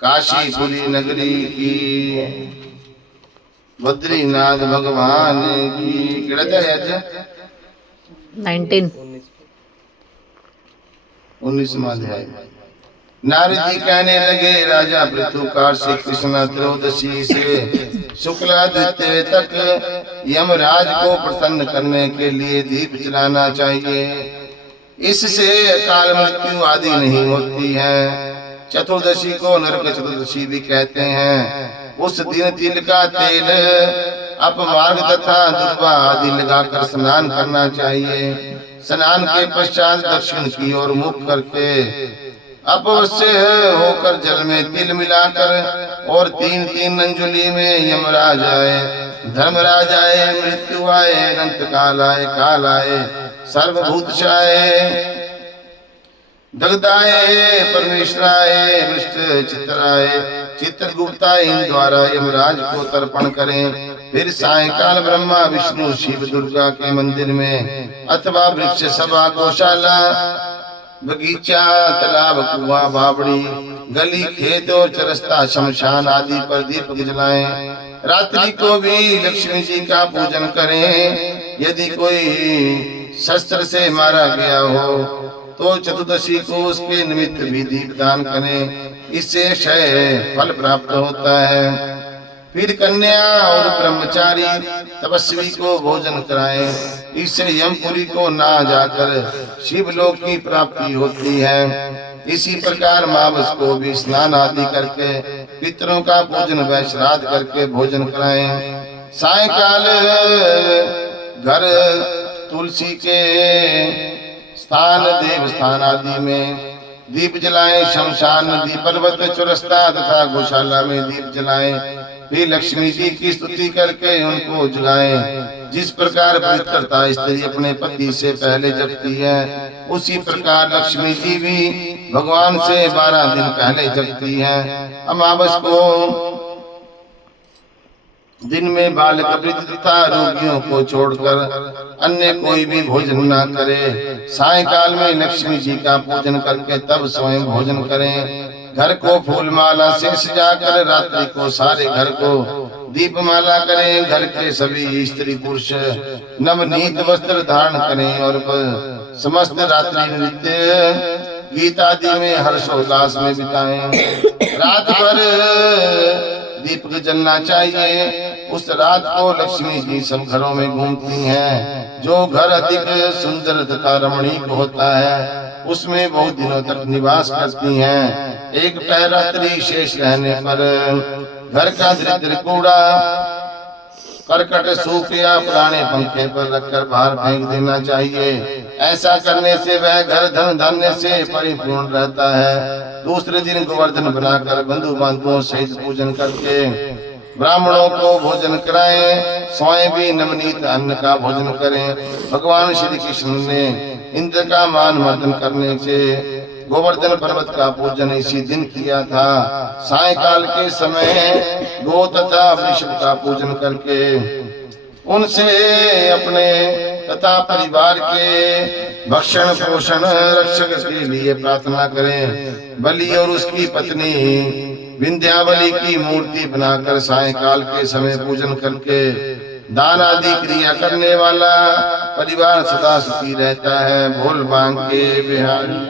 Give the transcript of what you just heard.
काशीपुरी नगरी की, बद्रीनाथ भगवान की। किड़ा है आज 19 19वां अध्याय। नारद जी कहने लगे, राजा पृथुकार से कृष्ण त्रयोदशी से शुक्ला द्वितीय तक यमराज को प्रसन्न करने के लिए दीप जलाना चाहिए। इससे अकाल मृत्यु आदि नहीं होती है। चतुर्दशी को नरक चतुर्दशी भी कहते हैं। उस दिन तिल का तेल, अपमार्ग तथा दुर्वा आदि लगाकर स्नान करना चाहिए। स्नान के पश्चात दक्षिण की ओर मुख करके अपवश्य होकर जल में तिल मिलाकर और 3-3 अंजुलि में यमराज आए, धर्मराज आए, मृत्यु आए, अनंत काल आए, काल आए, सर्वभूत आए, दग्धाए, परमेश्वराय, वृष्ट चित्राय, चित्रगुप्ता इन द्वारा यमराज को तर्पण करें। फिर सायंकाल ब्रह्मा विष्णु शिव दुर्गा के मंदिर में अथवा वृक्ष सभा गौशाला बगीचा तालाब कुआं बावड़ी गली खेत और चरस्ता शमशान आदि पर दीपक जलाएं। रात्रि को भी लक्ष्मी जी का पूजन करें। यदि कोई शस्त्र से मारा गया हो तो चतुर्दशी को उसके निमित्त भी दीप दान करें। इससे क्षय फल प्राप्त होता है। फिर कन्या और ब्रह्मचारी तपस्वी को भोजन कराएं। इससे यमपुरी को ना जाकर शिवलोक की प्राप्ति होती है। इसी प्रकार मावस को भी स्नान आदि करके पितरों का पूजन व श्राद्ध करके भोजन कराएं। सायंकाल घर तुलसी के स्थान देव स्थान आदि में दीप जलाएं। शमशान नदी पर्वत चौरस्ता तथा गौशाला में दीप जलाएं। फिर लक्ष्मी जी की स्तुति करके उनको जलाएं। जिस प्रकार पवित्रता स्त्री अपने पति से पहले जगती है, उसी प्रकार लक्ष्मी जी भी भगवान से 12 दिन पहले जगती है। अमावस को दिन में बालक वृद्ध तथा रोगियों को छोड़कर अन्य कोई भी भोजन न करे। सायंकाल में लक्ष्मी जी का पूजन करके तब स्वयं भोजन करें। घर को फूल माला से सजाकर रात्रि को सारे घर को दीपमाला करें। घर के सभी स्त्री पुरुष नवनीत वस्त्र धारण करें और समस्त रात्रि नृत्य गीत आदि में हर्षोल्लास में बिताएं। रात भर दीपक जलना चाहिए। उस रात को लक्ष्मी जी सब घरों में घूमती हैं। जो घर अधिक सुंदर तथा रमणीक होता है उसमें बहुत दिनों तक निवास करती हैं। एक रात्रि शेष रहने पर घर का दरिद्र कूड़ा करकट सूख या पुराने पंखे पर रखकर बाहर फेंक देना चाहिए। ऐसा करने से वह घर धन धान्य से परिपूर्ण रहता है। दूसरे दिन गोवर्धन बनाकर बंधु बांधवों सहित पूजन करके ब्राह्मणों को भोजन कराएं। स्वयं भी नवनीत अन्न का भोजन करें। भगवान श्री कृष्ण ने इंद्र का मान मर्दन करने से गोवर्धन पर्वत का पूजन इसी दिन किया था। सायंकाल के समय गो तथा वृषभ का पूजन करके उनसे अपने तथा परिवार के भक्षण पोषण रक्षक के लिए प्रार्थना करें। बलि और उसकी पत्नी विंध्यावली की मूर्ति बनाकर सायंकाल के समय पूजन करके दान आदि क्रिया करने वाला परिवार सदा सुखी रहता है। भोल बांके बिहारी।